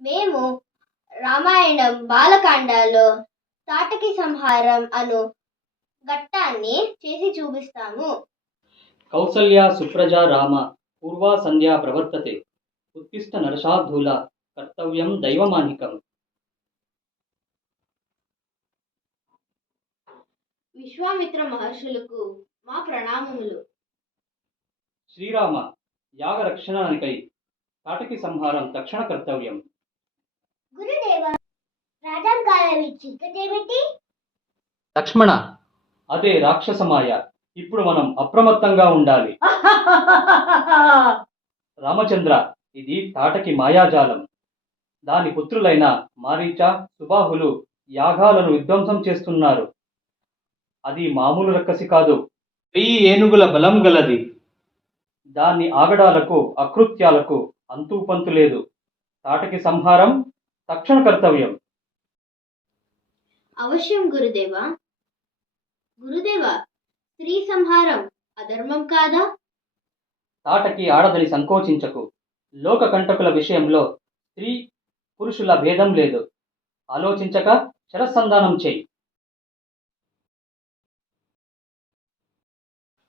మేము రామాయణం బాలకాండలో తాటకి సంహారం అను ఘట్టాన్ని చేసి చూపిస్తాము. కౌసల్యా సుప్రజా రామ పూర్వా సంధ్యా ప్రవర్తతే ఉత్తిష్ట నరశార్దూల కర్తవ్యం దైవమానికం. విశ్వామిత్ర మహర్షులకు మా ప్రణామములు. శ్రీరామ యాగ రక్షణానికై తాటకి సంహారం తక్షణ కర్తవ్యం. గురుదేవ, రాజంకాల చీకటేమిటి? లక్ష్మణ, అదే రాక్షసమాయ. ఇప్పుడు మనం అప్రమత్తంగా ఉండాలి. రామచంద్ర, ఇది తాటకి మాయాజాలం. దాని పుత్రులైన మారీచ, సుబాహులు యాగాలను విధ్వంసం చేస్తున్నారు. అది మామూలు రక్కసి కాదు, 1000 ఏనుగుల బలం గలది. దాన్ని ఆగడాలకు అకృత్యాలకు అంతూ పంతు లేదు. తాటకి సంహారం తక్షణ కర్తవ్యం. అవశ్యం గురుదేవ. గురుదేవ, స్త్రీ సంహారం అధర్మం కాదా? తాటకి ఆడదని సంకోచించకు. లోక కంటకుల విషయంలో స్త్రీ పురుషుల భేదం లేదు. ఆలోచించక శరసంధానం చెయ్యి.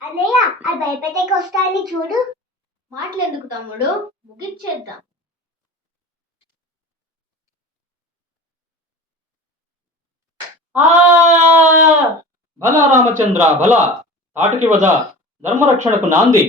అన్నయ్య, ఆ భయపెట్టేకి వస్తాయని చూడు. మాటలెందుకు తమ్ముడు, ముగిచ్చేద్దాం. భలా రామచంద్ర భలా. తాటకి వద ధర్మరక్షణకు నాంది.